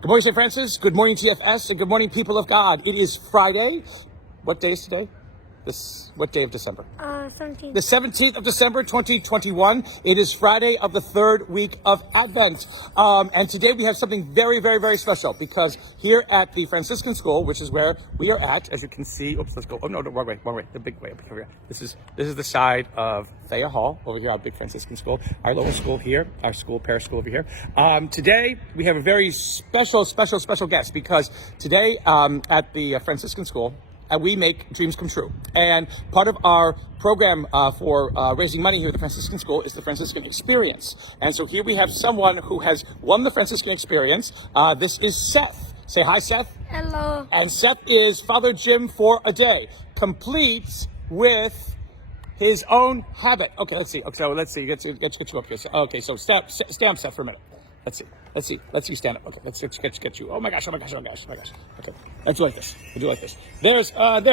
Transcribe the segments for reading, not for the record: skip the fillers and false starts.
Good morning, St. Francis. Good morning, TFS, and good morning, people of God. It is Friday. What day is today? What day of December? 17th. The 17th of December, 2021. It is Friday of the third week of Advent. And today we have something very, very, very special because here at the Franciscan School, which is where we are at, as you can see, oops, let's go. Oh, no, wrong way. The big way up here. This is the side of Thayer Hall over here, our big Franciscan school, our local school here, our school, parish school over here. Today we have a very special guest because today at the Franciscan School, we make dreams come true. And part of our program for raising money here at the Franciscan School is the Franciscan Experience. And so here we have someone who has won the Franciscan Experience. This is Seth. Say hi, Seth. Hello. And Seth is Father Jim for a day, complete with his own habit. Okay, let's see. Okay, so let's see. Let's get you up here. Okay, so stand up, Seth, for a minute. Let's see. Stand up. Okay, let's get you. Oh my gosh. Okay, let's do like this. We'll do like this. There,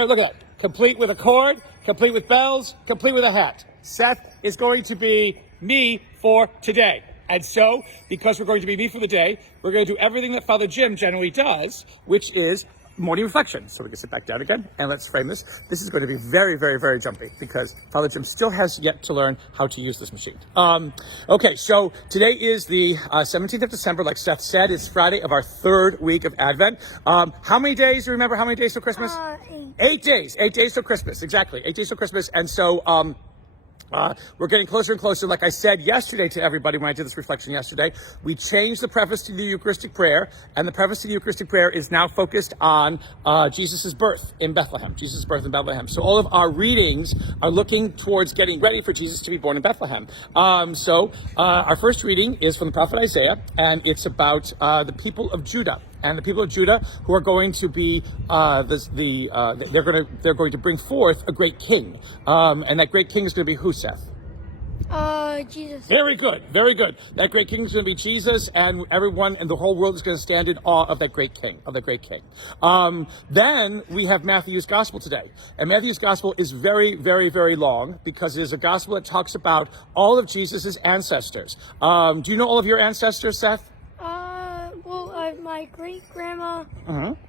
look at that. Complete with a cord, complete with bells, complete with a hat. Seth is going to be me for today. And so, because we're going to be me for the day, we're going to do everything that Father Jim generally does, which is morning reflection. So we can sit back down again and let's frame this. This is going to be very, very, very jumpy because Father Jim still has yet to learn how to use this machine. Okay, so today is the 17th of December. Like Seth said, it's Friday of our third week of Advent. How many days? Remember how many days till Christmas? 8 days. 8 days till Christmas. Exactly. 8 days till Christmas. And so, we're getting closer and closer. Like I said yesterday to everybody when I did this reflection yesterday, we changed the preface to the Eucharistic prayer, and the preface to the Eucharistic prayer is now focused on Jesus' birth in Bethlehem. Jesus' birth in Bethlehem. So all of our readings are looking towards getting ready for Jesus to be born in Bethlehem. So our first reading is from the prophet Isaiah, and it's about the people of Judah. And the people of Judah who are going to be they're going to bring forth a great king, and that great king is going to be who, Seth? Jesus. Very good. That great king is going to be Jesus, and everyone in the whole world is going to stand in awe of that great king. Then we have Matthew's gospel today, and Matthew's gospel is very, very, very long because it is a gospel that talks about all of Jesus's ancestors. Do you know all of your ancestors, Seth? My great-grandma,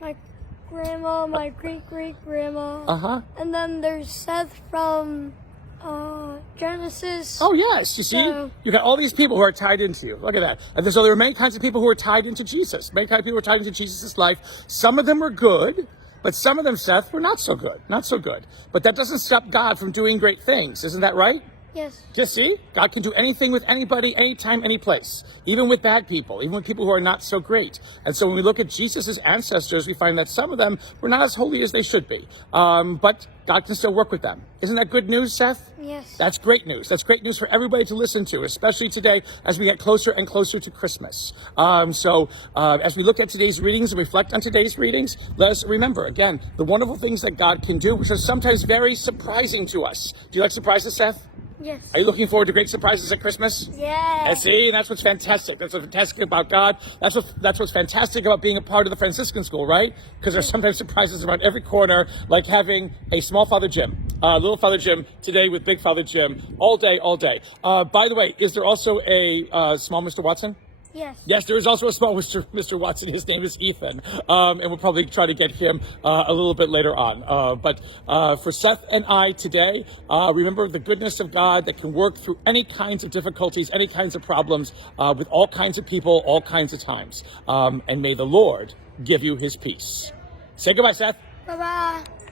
my grandma, my great-great-grandma, and then there's Seth from Genesis. Oh, yes. You see, you got all these people who are tied into you. Look at that. And so there are many kinds of people who are tied into Jesus. Many kinds of people who are tied into Jesus' life. Some of them were good, but some of them, Seth, were not so good. But that doesn't stop God from doing great things. Isn't that right? Yes. Just see, God can do anything with anybody, anytime, any place, even with bad people, even with people who are not so great. And so when we look at Jesus' ancestors, we find that some of them were not as holy as they should be. But God can still work with them. Isn't that good news, Seth? Yes. That's great news. That's great news for everybody to listen to, especially today as we get closer and closer to Christmas. As we look at today's readings and reflect on today's readings, let us remember, again, the wonderful things that God can do, which are sometimes very surprising to us. Do you like surprises, Seth? Yes. Are you looking forward to great surprises at Christmas? Yeah. See, that's what's fantastic. That's what's fantastic about God. That's what's fantastic about being a part of the Franciscan School, right? Because there's sometimes surprises around every corner, like having a small Father Jim, little Father Jim, today with big Father Jim, all day. By the way, is there also a small Mr. Watson? Yes. Yes, there is also a small Mr. Watson. His name is Ethan, and we'll probably try to get him a little bit later on. But for Seth and I today, remember the goodness of God that can work through any kinds of difficulties, any kinds of problems, with all kinds of people, all kinds of times. And may the Lord give you his peace. Say goodbye, Seth. Bye-bye.